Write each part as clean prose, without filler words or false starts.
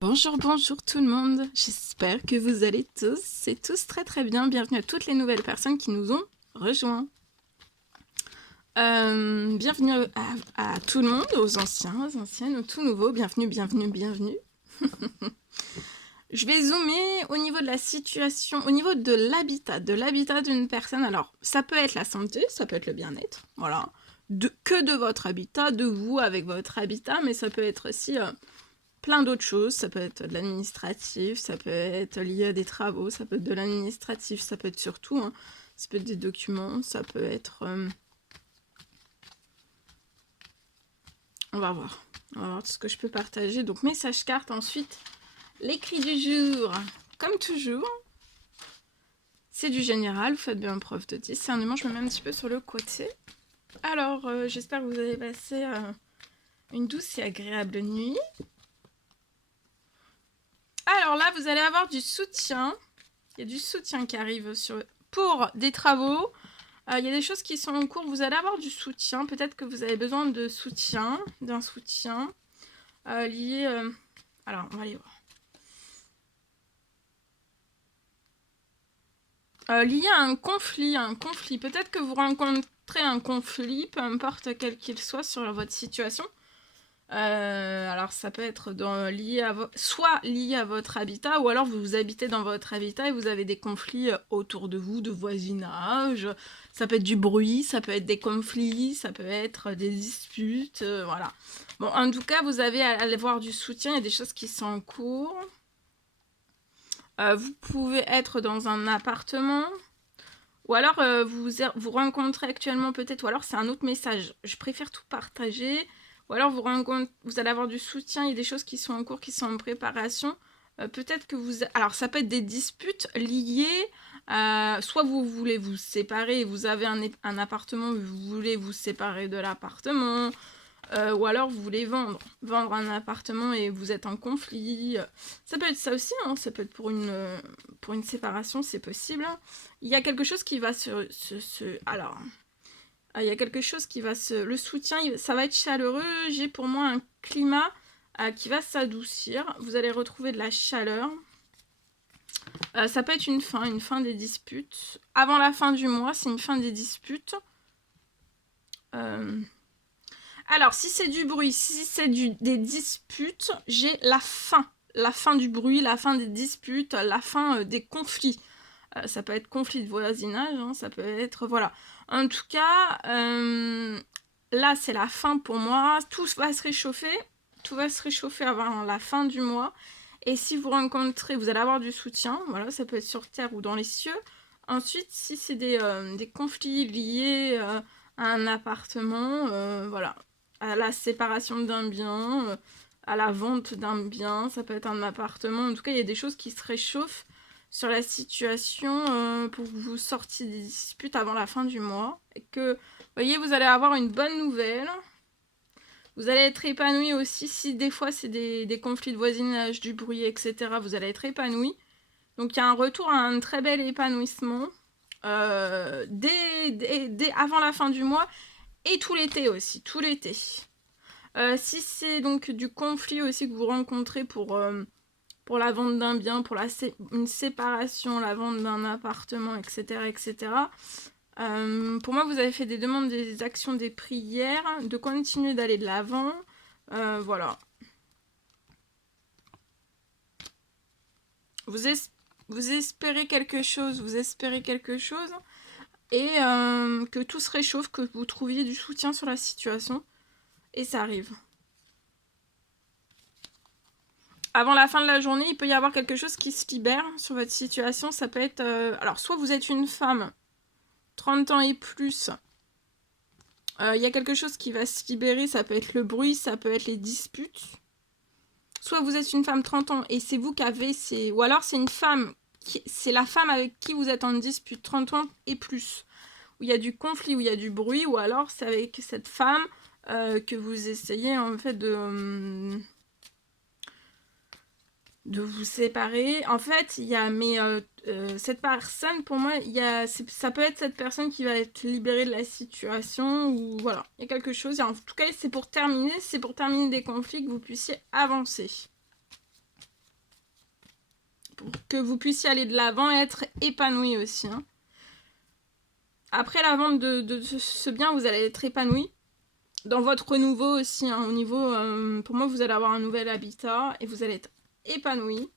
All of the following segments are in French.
Bonjour, bonjour tout le monde, j'espère que vous allez tous et tous très très bien. Bienvenue à toutes les nouvelles personnes qui nous ont rejoints. Bienvenue à tout le monde, aux anciens, aux anciennes, aux tout nouveaux, bienvenue, bienvenue, bienvenue. Je vais zoomer au niveau de la situation, au niveau de l'habitat d'une personne. Alors, ça peut être la santé, ça peut être le bien-être, voilà. Que de votre habitat, de vous avec votre habitat, mais ça peut être aussi... plein d'autres choses, ça peut être de l'administratif, ça peut être lié à des travaux, ça peut être de l'administratif, ça peut être surtout, hein, ça peut être des documents, ça peut être... on va voir tout ce que je peux partager. Donc message carte, ensuite l'écrit du jour, comme toujours, c'est du général, vous faites bien preuve de discernement, je me mets un petit peu sur le côté. Alors, j'espère que vous avez passé une douce et agréable nuit. Alors là, vous allez avoir du soutien. Il y a du soutien qui arrive pour des travaux. Il y a des choses qui sont en cours. Vous allez avoir du soutien. Peut-être que vous avez besoin de soutien, d'un soutien lié... alors, on va aller voir. Lié à un conflit. Peut-être que vous rencontrez un conflit, peu importe quel qu'il soit, sur votre situation. Alors ça peut être soit lié à votre habitat, ou alors vous habitez dans votre habitat et vous avez des conflits autour de vous, de voisinage. Ça peut être du bruit, ça peut être des conflits, ça peut être des disputes, voilà. Bon, en tout cas, vous allez avoir du soutien, il y a des choses qui sont en cours. Vous pouvez être dans un appartement, ou alors vous rencontrez actuellement peut-être, ou alors c'est un autre message. Je préfère tout partager. Ou alors vous allez avoir du soutien, il y a des choses qui sont en cours, qui sont en préparation. Peut-être que alors ça peut être des disputes liées, soit vous voulez vous séparer, vous avez un appartement, vous voulez vous séparer de l'appartement, ou alors vous voulez vendre un appartement et vous êtes en conflit. Ça peut être ça aussi, hein, ça peut être pour une séparation, c'est possible. Il y a quelque chose qui va alors, il y a quelque chose qui va le soutien, ça va être chaleureux. J'ai pour moi un climat qui va s'adoucir. Vous allez retrouver de la chaleur. Ça peut être une fin des disputes. Avant la fin du mois, c'est une fin des disputes. Alors, si c'est du bruit, si c'est des disputes, j'ai la fin du bruit, la fin des disputes, la fin des conflits. Ça peut être conflit de voisinage, hein, ça peut être... Voilà. En tout cas, là, c'est la fin pour moi. Tout va se réchauffer avant la fin du mois. Et si vous rencontrez, vous allez avoir du soutien. Voilà, ça peut être sur terre ou dans les cieux. Ensuite, si c'est des conflits liés à un appartement, voilà, à la séparation d'un bien, à la vente d'un bien, ça peut être un appartement. En tout cas, il y a des choses qui se réchauffent sur la situation pour que vous sortiez des disputes avant la fin du mois. Et que, vous voyez, vous allez avoir une bonne nouvelle. Vous allez être épanoui aussi. Si des fois c'est des conflits de voisinage, du bruit, etc., vous allez être épanoui. Donc il y a un retour à un très bel épanouissement avant la fin du mois et tout l'été aussi, tout l'été. Si c'est donc du conflit aussi que vous rencontrez pour la vente d'un bien, pour une séparation, la vente d'un appartement, etc., etc., pour moi, vous avez fait des demandes, des actions, des prières, de continuer d'aller de l'avant. Voilà. Vous espérez quelque chose, et que tout se réchauffe, que vous trouviez du soutien sur la situation. Et ça arrive. Avant la fin de la journée, il peut y avoir quelque chose qui se libère sur votre situation. Ça peut être... alors, soit vous êtes une femme, 30 ans et plus, il y a quelque chose qui va se libérer. Ça peut être le bruit, ça peut être les disputes. Soit vous êtes une femme 30 ans et c'est vous qui avez... Ou alors c'est une femme, c'est la femme avec qui vous êtes en dispute, 30 ans et plus. Où il y a du conflit, où il y a du bruit, ou alors c'est avec cette femme que vous essayez en fait de vous séparer. En fait, il y a cette personne, pour moi, ça peut être cette personne qui va être libérée de la situation, ou voilà, il y a quelque chose. Et en tout cas, c'est pour terminer des conflits, que vous puissiez avancer. que vous puissiez aller de l'avant et être épanoui aussi. Hein. Après la vente de ce bien, vous allez être épanoui. Dans votre renouveau aussi, hein, au niveau, pour moi, vous allez avoir un nouvel habitat et vous allez être épanoui.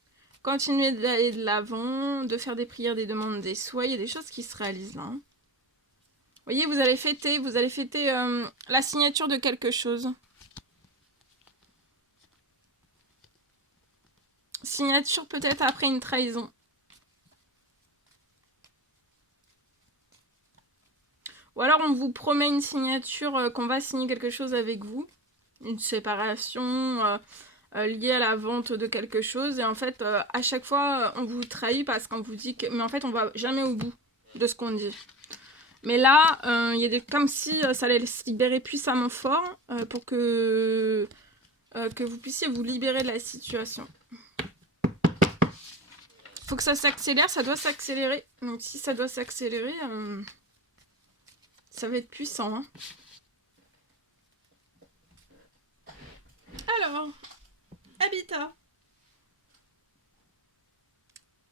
Continuez d'aller de l'avant, de faire des prières, des demandes, des souhaits. Il y a des choses qui se réalisent là. Hein. Vous voyez, vous allez fêter la signature de quelque chose. Signature peut-être après une trahison. Ou alors on vous promet une signature, qu'on va signer quelque chose avec vous. Une séparation liée à la vente de quelque chose. Et en fait, à chaque fois, on vous trahit parce qu'on vous dit que... Mais en fait, on va jamais au bout de ce qu'on dit. Mais là, il y a comme si ça allait se libérer puissamment fort pour que vous puissiez vous libérer de la situation. Faut que ça s'accélère, ça doit s'accélérer. Donc si ça doit s'accélérer, ça va être puissant. Hein. Alors, habitat.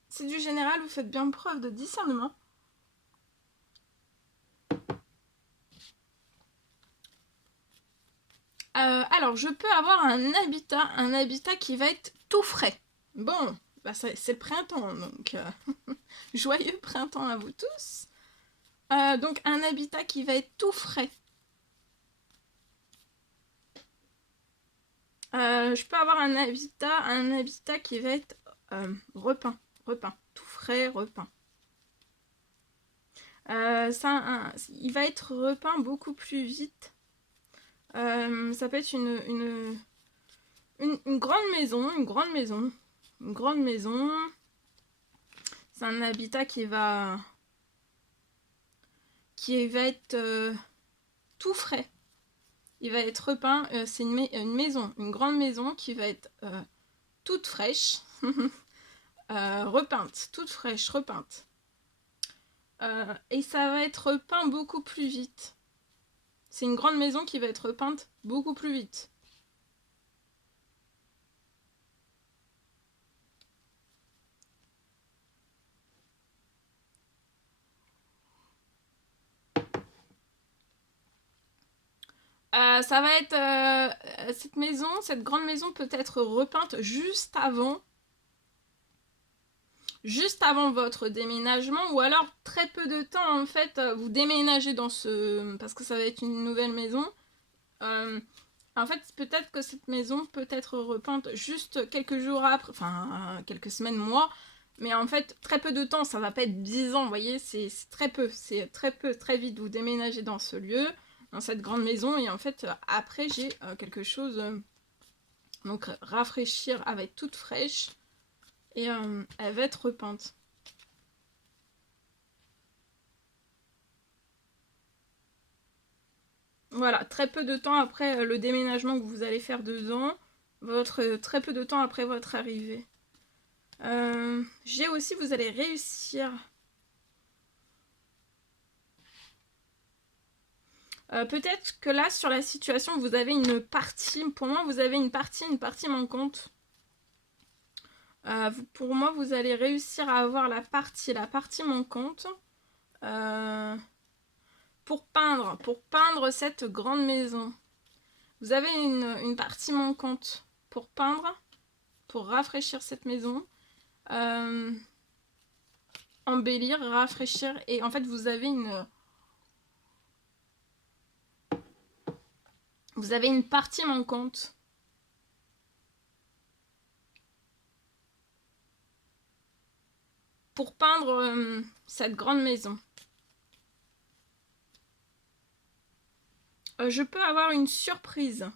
C'est du général, vous faites bien preuve de discernement. Alors, je peux avoir un habitat qui va être tout frais. Bon, bah c'est le printemps, donc joyeux printemps à vous tous. Donc, un habitat qui va être tout frais. Je peux avoir un habitat qui va être repeint, tout frais, repeint. Il va être repeint beaucoup plus vite. Ça peut être une grande maison, C'est un habitat qui va être tout frais. Il va être repeint. C'est une maison, une grande maison qui va être toute fraîche, repeinte, toute fraîche, repeinte. Et ça va être repeint beaucoup plus vite. C'est une grande maison qui va être repeinte beaucoup plus vite. Ça va être cette grande maison peut être repeinte juste avant votre déménagement, ou alors très peu de temps en fait, vous déménagez parce que ça va être une nouvelle maison. En fait, peut-être que cette maison peut être repeinte juste quelques jours après, enfin quelques semaines, mois, mais en fait très peu de temps, ça va pas être 10 ans, vous voyez, c'est très peu, très vite, vous déménagez dans ce lieu, dans cette grande maison, et en fait après j'ai quelque chose, donc rafraîchir, elle va être toute fraîche, et elle va être repeinte. Voilà, très peu de temps après le déménagement que vous allez faire dedans, très peu de temps après votre arrivée. J'ai aussi, vous allez réussir. Peut-être que là, sur la situation, vous avez une partie, pour moi, vous avez une partie manquante. Pour moi, vous allez réussir à avoir la partie manquante pour peindre cette grande maison. Vous avez une partie manquante pour peindre, pour rafraîchir cette maison, embellir, rafraîchir, et en fait vous avez une partie manquante. Pour peindre cette grande maison. Je peux avoir une surprise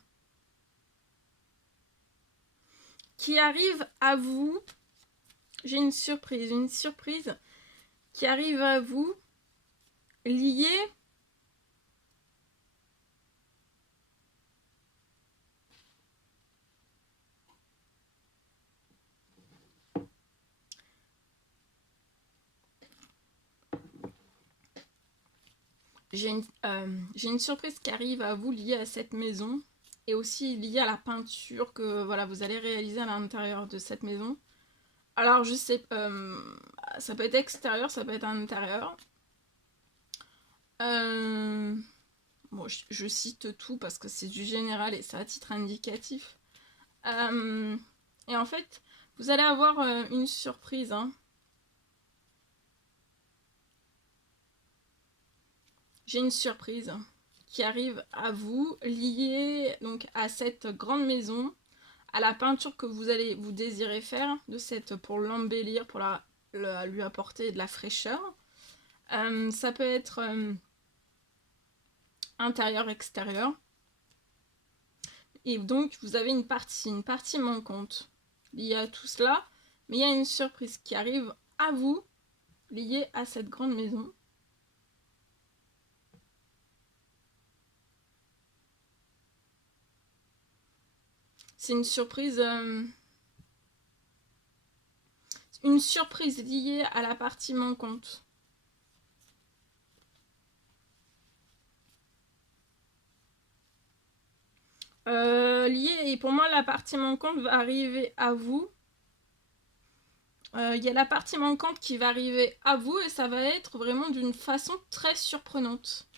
qui arrive à vous. J'ai une surprise qui arrive à vous liée j'ai une surprise qui arrive à vous liée à cette maison et aussi liée à la peinture que voilà, vous allez réaliser à l'intérieur de cette maison. Alors, je sais, ça peut être extérieur, ça peut être intérieur. Bon, je cite tout parce que c'est du général et c'est à titre indicatif. Et en fait, vous allez avoir une surprise. Hein. J'ai une surprise qui arrive à vous, liée donc à cette grande maison, à la peinture que vous désirez faire de cette pour l'embellir, pour lui apporter de la fraîcheur. Ça peut être intérieur, extérieur. Et donc vous avez une partie manquante liée à tout cela, mais il y a une surprise qui arrive à vous liée à cette grande maison. C'est une surprise liée à la partie manquante. Liée, et pour moi la partie manquante va arriver à vous. Il y a la partie manquante qui va arriver à vous et ça va être vraiment d'une façon très surprenante.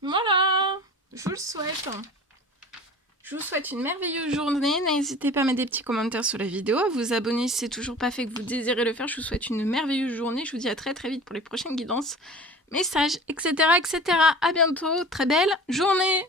Voilà, je vous le souhaite. Je vous souhaite une merveilleuse journée. N'hésitez pas à mettre des petits commentaires sous la vidéo, à vous abonner si c'est toujours pas fait que vous désirez le faire. Je vous souhaite une merveilleuse journée. Je vous dis à très vite pour les prochaines guidances, messages, etc. etc. À bientôt. Très belle journée.